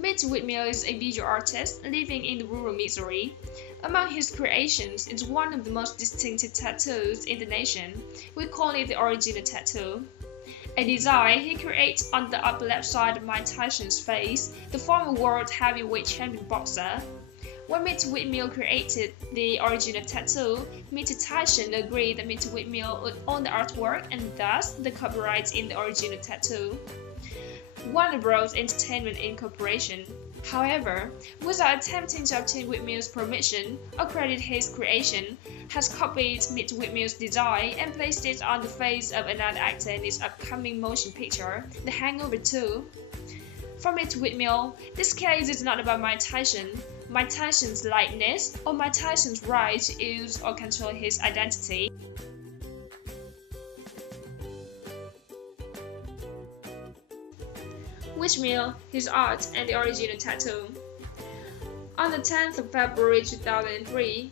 Mitch Whitmore is a visual artist living in the rural Missouri. Among his creations is one of the most distinctive tattoos in the nation. We call it the original tattoo. A design he created on the upper left side of Mike Tyson's face, the former world heavyweight champion boxer. When Mr. Whitmore created the original tattoo, Mr. Tyson agreed that Mr. Whitmore would own the artwork and thus the copyright in the original tattoo. Warner Bros. Entertainment Incorporation, however, without attempting to obtain Whitmore's permission or credit his creation, has copied Mr. Whitmore's design and placed it on the face of another actor in his upcoming motion picture, The Hangover 2. For Mr. Whitmore, this case is not about Mike Tyson, Mike Tyson's likeness, or Mike Tyson's right to use or control his identity. Whitmore, his art, and the original tattoo. On the 10th of February 2003,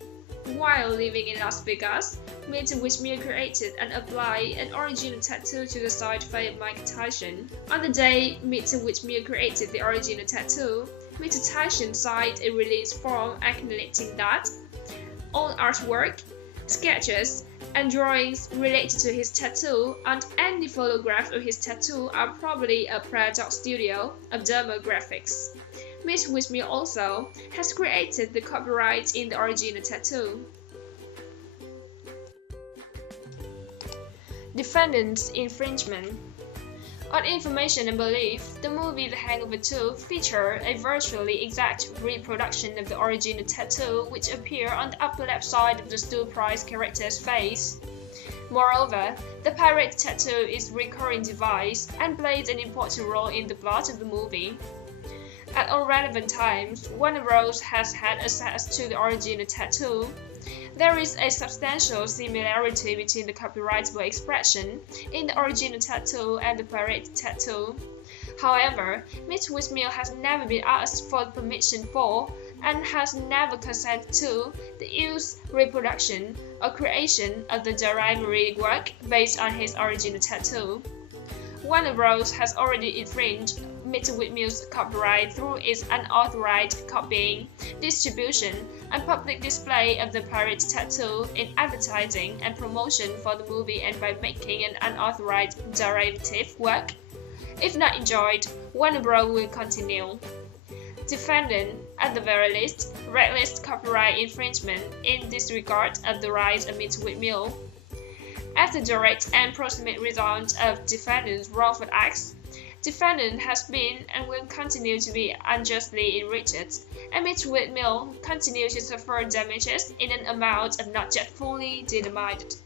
while living in Las Vegas, Mr. Whitmore created and applied an original tattoo to the side face of Mike Tyson. On the day Mr. Whitmore created the original tattoo, Mr. Tyson signed a release form acknowledging that all artwork, sketches, and drawings related to his tattoo and any photographs of his tattoo are probably a product studio of Derma Graphics. Mr. Whitmore also has created the copyright in the original tattoo. Defendant's infringement. On information and belief, the movie The Hangover 2 featured a virtually exact reproduction of the original tattoo which appeared on the upper left side of the Stu Price character's face. Moreover, the pirate tattoo is a recurring device and plays an important role in the plot of the movie. At all relevant times, Warner Bros. Has had access to the original tattoo. There is a substantial similarity between the copyrightable expression in the original tattoo and the pirate tattoo. However, Mr. Whitmore has never been asked for permission for and has never consented to the use, reproduction, or creation of the derivative work based on his original tattoo. Warner Bros. Has already infringed Mr. Whitmore's copyright through its unauthorized copying, distribution, and public display of the pirate tattoo in advertising and promotion for the movie and by making an unauthorized derivative work. If not enjoyed, Warner Bros. Will continue. Defendant, at the very least, reckless copyright infringement in disregard of the rights of Mr. Whitmore. As a direct and proximate result of defendant's wrongful acts, defendant has been and will continue to be unjustly enriched, and Mr. Whitmore continues to suffer damages in an amount of not yet fully determined.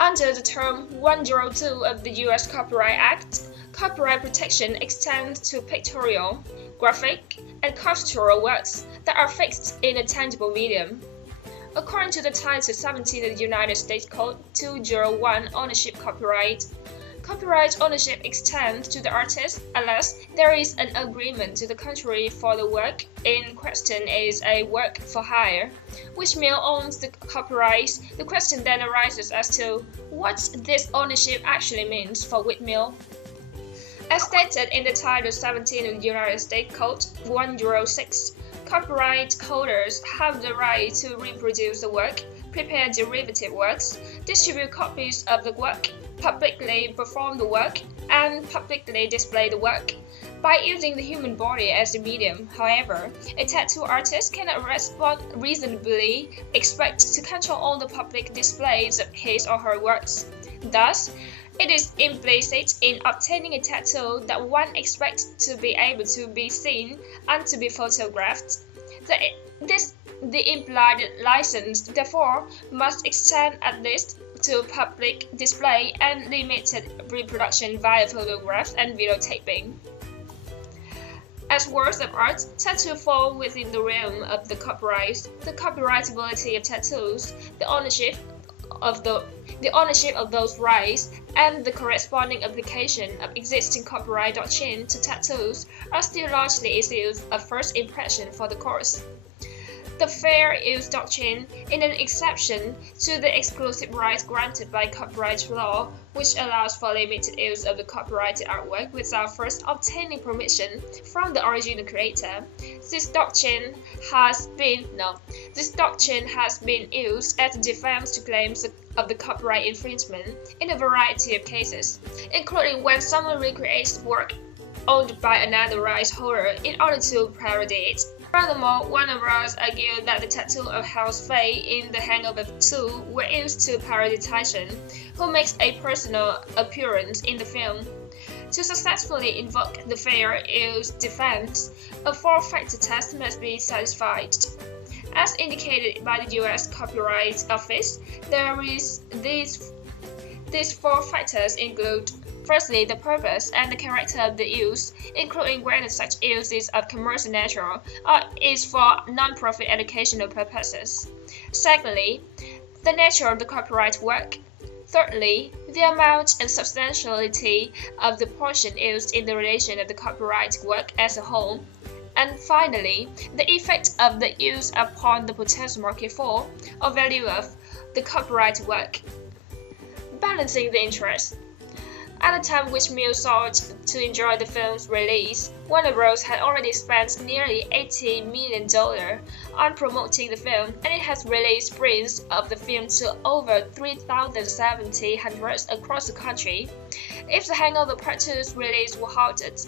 Under the term 102 of the U.S. Copyright Act, copyright protection extends to pictorial, graphic, and sculptural works that are fixed in a tangible medium. According to the Title 17 of the United States Code 201 Ownership Copyright, copyright ownership extends to the artist unless there is an agreement to the contrary for the work in question is a work for hire. Whitmore owns the copyright. The question then arises as to what this ownership actually means for Whitmore. As stated in the Title 17 of the United States Code 106, copyright holders have the right to reproduce the work, prepare derivative works, distribute copies of the work, publicly perform the work, and publicly display the work. By using the human body as the medium, however, a tattoo artist cannot reasonably expect to control all the public displays of his or her works. Thus, it is implicit in obtaining a tattoo that one expects to be able to be seen and to be photographed. The implied license, therefore, must extend at least to public display and limited reproduction via photographs and videotaping. As works of art, tattoos fall within the realm of the copyright. The copyrightability of tattoos, the ownership of the the ownership of those rights, and the corresponding application of existing copyright doctrine to tattoos are still largely issues of first impression for the courts. The fair use doctrine is an exception to the exclusive rights granted by copyright law, which allows for limited use of the copyrighted artwork without first obtaining permission from the original creator. This doctrine has been used as a defense to claims of the copyright infringement in a variety of cases, including when someone recreates work owned by another rights holder in order to parody it. Furthermore, Warner Bros. Argued that the tattoo of House Faye in The Hangover 2 were used to parody Tyson, who makes a personal appearance in the film. To successfully invoke the fair use defense, a four-factor test must be satisfied. As indicated by the U.S. Copyright Office, these four factors include: firstly, the purpose and the character of the use, including whether such use is of commercial nature or is for non-profit educational purposes. Secondly, the nature of the copyright work. Thirdly, the amount and substantiality of the portion used in the relation of the copyright work as a whole. And finally, the effect of the use upon the potential market for or value of the copyright work. Balancing the interest. At the time which Mills sought to enjoy the film's release, Warner Bros. Had already spent nearly $80 million on promoting the film, and it has released prints of the film to over 3,700 across the country. If The Hangover Part 2's release were halted,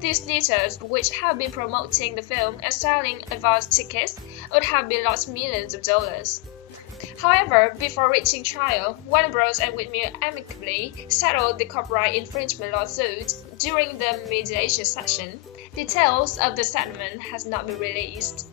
these theaters, which have been promoting the film and selling advance tickets, would have been lost millions of dollars. However, before reaching trial, Warner Bros. And Whitmer amicably settled the copyright infringement lawsuit during the mediation session. Details of the settlement has not been released.